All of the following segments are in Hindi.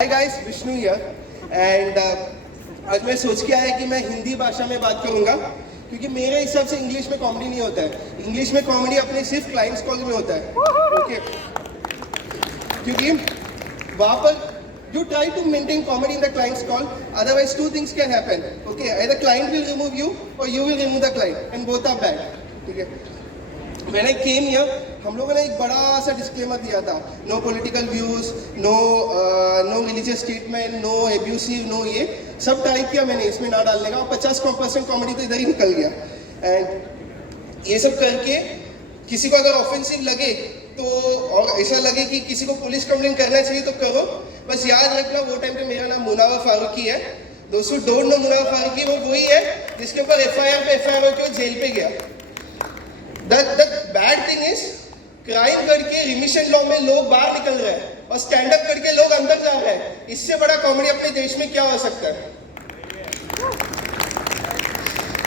Hi guys, Vishnu here and आज मैं सोच के आया कि मैं हिंदी भाषा में बात करूंगा क्योंकि मेरे हिसाब से इंग्लिश में कॉमेडी नहीं होता है। इंग्लिश में कॉमेडी अपने सिर्फ क्लाइंट्स कॉल में होता है। ओके, क्योंकि वहाँ पर you try to maintain comedy in the clients call, otherwise two things can happen. Okay, either client will remove you और you will remove the client and both are bad. ठीक है, When I came here, हम लोगों ने एक बड़ा सा डिस्क्लेमर दिया था, no political views, no religious statement, no abusive, no ये सब ट्राई किया मैंने इसमें ना डालने का, और 50% कॉमेडी तो इधर ही निकल गया। एंड ये सब करके किसी को अगर ऑफेंसिव लगे तो, और ऐसा लगे कि किसी को पुलिस कंप्लेंट करना चाहिए तो करो, बस याद रखना वो टाइम पे मेरा नाम मुनावर फारूकी है। दोस्तों डोंट नो मुनावर फारूकी, वो वही है जिसके ऊपर FIR पे FIR होकर जेल पे गया। The bad thing is, crime करके रिमिशन लॉ में लोग बाहर निकल रहे हैं और स्टैंड अप करके लोग अंदर जा रहे हैं। इससे बड़ा कॉमेडी अपने देश में क्या हो सकता है?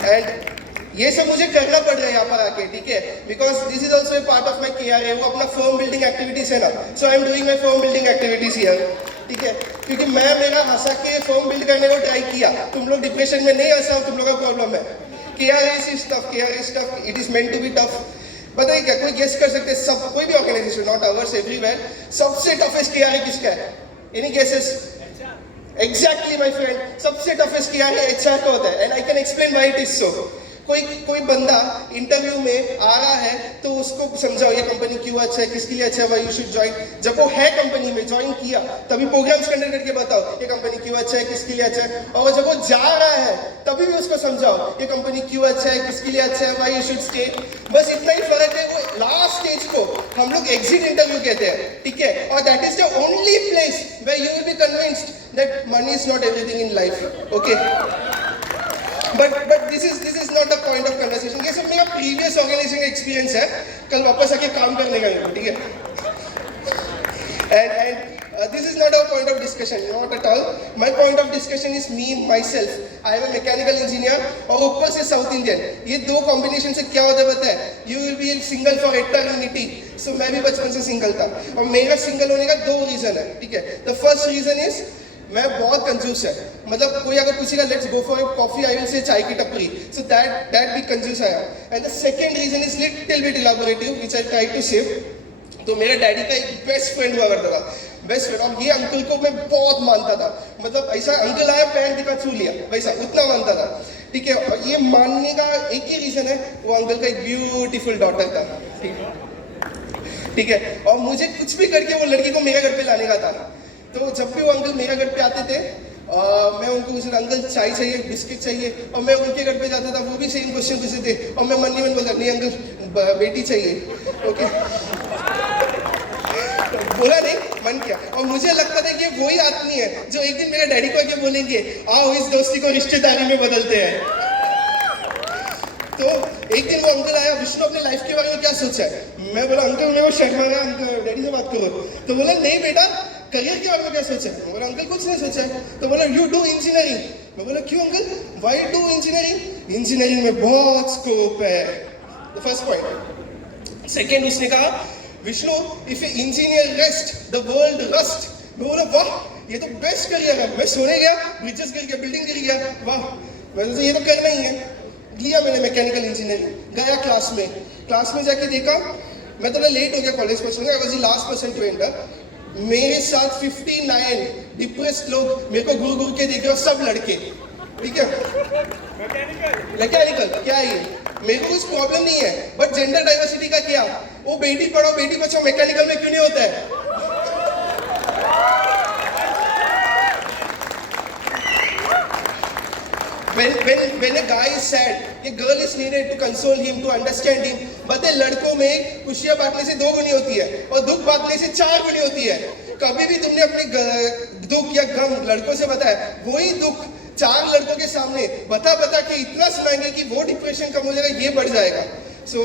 एंड ये सब मुझे करना पड़ रहा है यहाँ पर आके, ठीक है, because this is also a part of my KRA। वो अपना फर्म बिल्डिंग एक्टिविटीज है ना, so I am doing my firm building activities here. ठीक है, क्योंकि मैं मेरा हंसा के फर्म बिल्ड करने को ट्राई किया। तुम लोग डिप्रेशन में नहीं हंसा, तुम लोग का प्रॉब्लम है। KRA is tough, KRA is tough, it is meant to be tough। बताइए क्या कोई गेस कर सकते हैं? सब कोई भी ऑर्गेनाइजेशन, नॉट आवर्स, एवरीवेयर, सबसे टफेस्ट KRA किसका है? Any guesses? Exactly my friend, सबसे टफेस्ट KRA HR का होता है। And I can explain why it is so. कोई बंदा इंटरव्यू में आ रहा है तो उसको समझाओ ये कंपनी क्यों अच्छा है, किसके लिए अच्छा है, व्हाई यू शुड ज्वाइन। जब वो है कंपनी में, ज्वाइन किया, तभी प्रोग्राम्स कंडक्ट करके बताओ ये कंपनी क्यों अच्छा है, किसके लिए अच्छा है। और जब वो जा रहा है तभी भी उसको समझाओ ये कंपनी क्यों अच्छा है, किसके लिए अच्छा है, व्हाई यू शुड स्टे। बस इतना ही फर्क है। वो लास्ट स्टेज को हम लोग एग्जिट इंटरव्यू कहते हैं, ठीक है, और that is the only place where you will be convinced that money is not everything in life. Okay, but this is not the point of conversation. ये सब मेरा प्रीवियस ऑर्गेनाइजेशन का एक्सपीरियंस है, कल वापस आके काम करने का, ठीक है। And this is not our point of discussion, not at all. My point of discussion is me myself. I am a mechanical engineer और ऊपर से साउथ इंडियन। ये दो कॉम्बिनेशन से क्या होता है पता है? You will be single for eternity. So मैं भी बचपन से सिंगल था, और मेरा सिंगल होने का दो रीजन है, ठीक है। द फर्स्ट रीजन इज मैं बहुत कंजूस है। मतलब कोई अगर पूछेगा let's go for a coffee, I will say चाय की टपरी। सो दैट भी कंजूस है। And the second reason is little bit elaborative which I try to save. तो मेरे डैडी का एक बेस्ट फ्रेंड हुआ करता था, बेस्ट फ्रेंड, और ये अंकल को मैं बहुत मानता था। मतलब ऐसा अंकल आया पैर दिखा छू लिया, वैसा उतना मानता था, ठीक है। और ये मानने का एक ही रीजन है, वो अंकल का एक ब्यूटीफुल डॉटर था, ठीक है। और मुझे कुछ भी करके वो लड़की को मेरे घर पे लाने का था। तो जब भी वो अंकल मेरे घर पे आते थे, मैं उनको पूछता, अंकल चाय चाहिए, बिस्किट चाहिए, और मैं उनके घर पे जाता था, वो भी सेम क्वेश्चन पूछते थे, और मैं मन ही मन बोलता नहीं अंकल बेटी चाहिए। ओके, बोला नहीं, मन किया। और मुझे लगता था कि वही आदमी है जो एक दिन मेरे डैडी को आके बोलेंगे आओ इस दोस्ती को रिश्तेदारी में बदलते हैं। तो एक दिन वो अंकल आया, विष्णु अपने लाइफ के बारे में क्या सोचा है? मैं बोला अंकल मैं वो शर्मा गया, अंकल डैडी से बात करो। तो बोला नहीं बेटा, करियर के बारे में क्या सोचा है? मैं बोला अंकल कुछ नहीं सोचा है। तो बोला यू डू इंजीनियरिंग। मैं बोला क्यों uncle, why do engineering? Engineering में बहुत स्कोप है। The first point. सेकेंड, उसने कहा Vishnu if A engineer rest the world rust. मैं बोला वाह ये तो बेस्ट करियर है। मैं सोने गया, ब्रिजेस गिर गया, बिल्डिंग गिर गया, वाह। मैंने ये तो करना ही है। लिया मैंने मैकेनिकल इंजीनियरिंग, गया क्लास में जाके देखा, मैं थोड़ा लेट हो गया कॉलेज पहुंचने, I was the last person to enter. मेरे साथ 59 डिप्रेस्ड लोग मेरे को घूर घूर के देख रहे हो, सब लड़के, ठीक है। मैकेनिकल क्या है ये? मेरे को कुछ प्रॉब्लम नहीं है, बट जेंडर डाइवर्सिटी का क्या? वो बेटी पढ़ाओ बेटी बचाओ मैकेनिकल में क्यों नहीं होता है? When a guy is sad, a girl is needed to console him, to understand him. बता लड़कों में खुशियां बांटने से 2 गुनी होती है और दुख बांटने से 4 गुनी होती है। कभी भी तुमने अपने दुख या गम लड़कों से बताया, वही दुख 4 लड़कों के सामने बता के इतना सुनाएंगे कि वो डिप्रेशन कम हो जाएगा, ये बढ़ जाएगा। So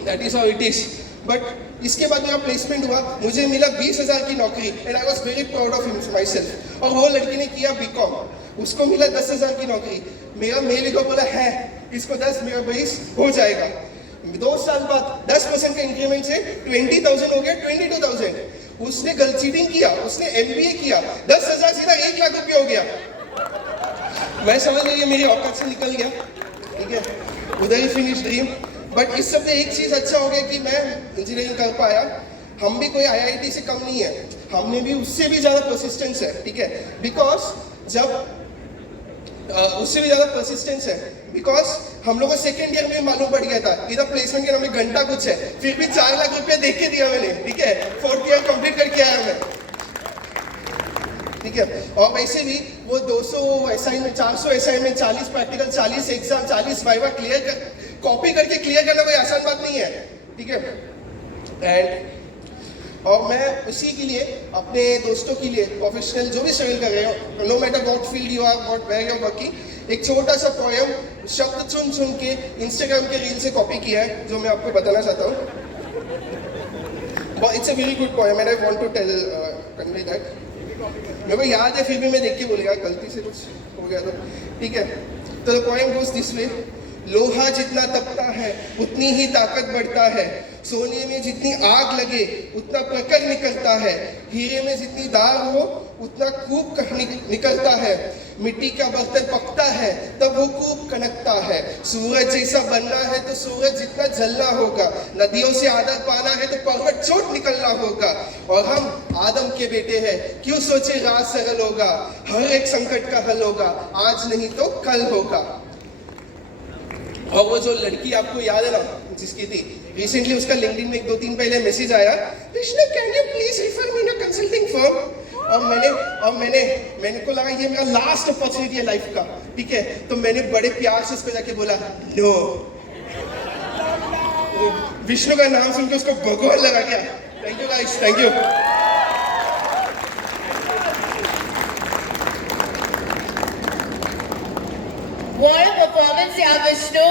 that is how it is. But इसके बाद मेरा प्लेसमेंट हुआ, मुझे मिला 20,000 की नौकरी, and I was very proud of my self. और वो लड़की ने किया BCom, उसको मिला 10,000 की नौकरी। मेरा मेल को बोला है इसको 10, मेरा 20 हो जाएगा। 2 साल बाद 10% के इंक्रीमेंट से 20,000 हो गया 22,000। उसने गलत चीटिंग किया, उसने MBA किया, 10,000 सीधा 1 लाख रुपया हो गया। मैं समझ गया ये मेरी औकात से निकल गया, ठीक है, उधर ही फिनिश ड्रीम। बट इस सब में एक चीज अच्छा हो गया कि मैं इंजीनियरिंग कर पाया। हम भी कोई IIT से कम नहीं है, हमने भी उससे भी ज्यादा परसिस्टेंस है, ठीक है, बिकॉज जब उससे भी ज्यादा परसिस्टेंस है, बिकॉज हम लोगों को सेकेंड ईयर में मालूम पड़ गया था इधर प्लेसमेंट के नाम में घंटा कुछ है, फिर भी 4 लाख रुपया देख के दिया मैंने, ठीक है, 4th ईयर कंप्लीट करके आया मैं, ठीक है। और वैसे भी वो 200 assignment, 400 assignment, 40 practical, 40 exam, 40 viva clear कर, कॉपी करके क्लियर करना कोई आसान बात नहीं है, ठीक है। एंड और मैं उसी के लिए अपने दोस्तों के लिए प्रोफेशनल जो भी स्ट्रगल कर रहे हो, no matter what field you are, what where you are working, एक छोटा सा पोएम शब्द चुन चुन के इंस्टाग्राम के रील से कॉपी किया है, जो मैं आपको बताना चाहता हूँ। It's a very good poem and I want to tell convey that. मेरे को याद है फिर भी मैं देख के बोलेगा, गलती से कुछ हो गया तो, ठीक है। तो the poem goes this way. लोहा जितना तपता है उतनी ही ताकत बढ़ता है, सोने में जितनी आग लगे उतना प्रखर निकलता है, हीरे में जितनी दाग हो उतना खूब निकलता है, मिट्टी का बर्तन पकता है तब वो खूब कनकता है, सूरज जैसा बनना है तो सूरज जितना जलना होगा, नदियों से आदर पाना है तो पर्वत चोट निकलना होगा, और हम आदम के बेटे हैं, क्यों सोचे राज सरल होगा, हर एक संकट का हल होगा, आज नहीं तो कल होगा। और वो जो लड़की आपको याद है ना जिसकी थी, रिसेंटली उसका लिंक्डइन में 1-2 दिन पहले मैसेज आया, Krishna can you please refer me in a consulting firm. और मैंने को लगा ये मेरा लास्ट अपॉर्चुनिटी है लाइफ का, ठीक है, तो मैंने बड़े प्यार से उसको जाके बोला नो। विष्णु का नाम सुन के उसको भगवान लगा गया। Thank you guys, thank you. What a performance, yeah, Vishnu.